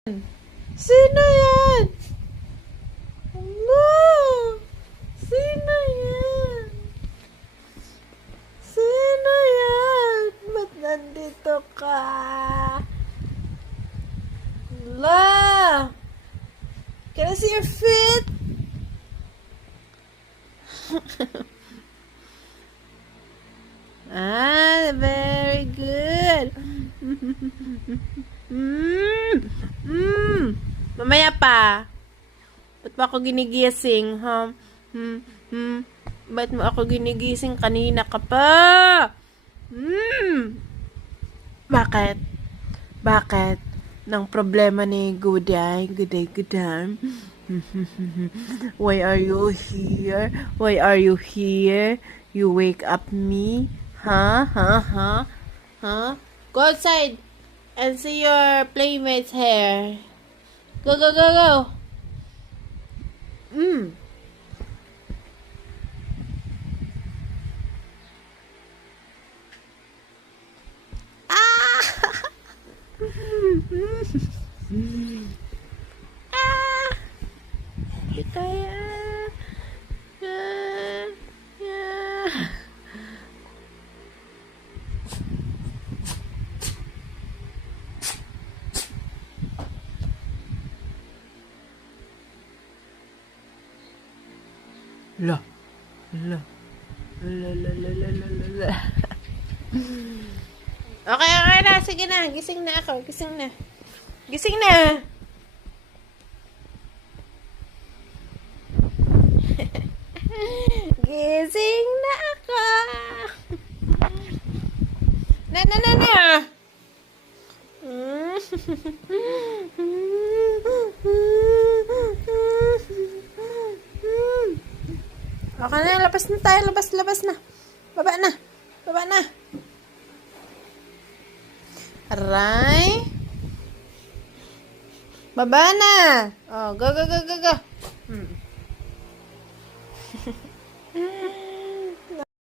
Sino yan? Allah! Sino yan? Sino yan? Ba't nandito ka? Allah! Can I see your feet? Very good. Mamaya pa. Ba't mo ako ginigising, ha? Ba't mo ako ginigising? Kanina ka pa. Bakit? Bakit? Nang problema ni Guday? Guday. Why are you here? Why are you here? You wake up me? Huh? Go outside and see your playmates' hair. Go. Ah! Kita ya. La. Okay na. Sige na. Gising na ako. Gising na. Gising na ako. Na. Okay na, labas na tayo. Labas na. Baba na. Aray. Baba na. Oh, go.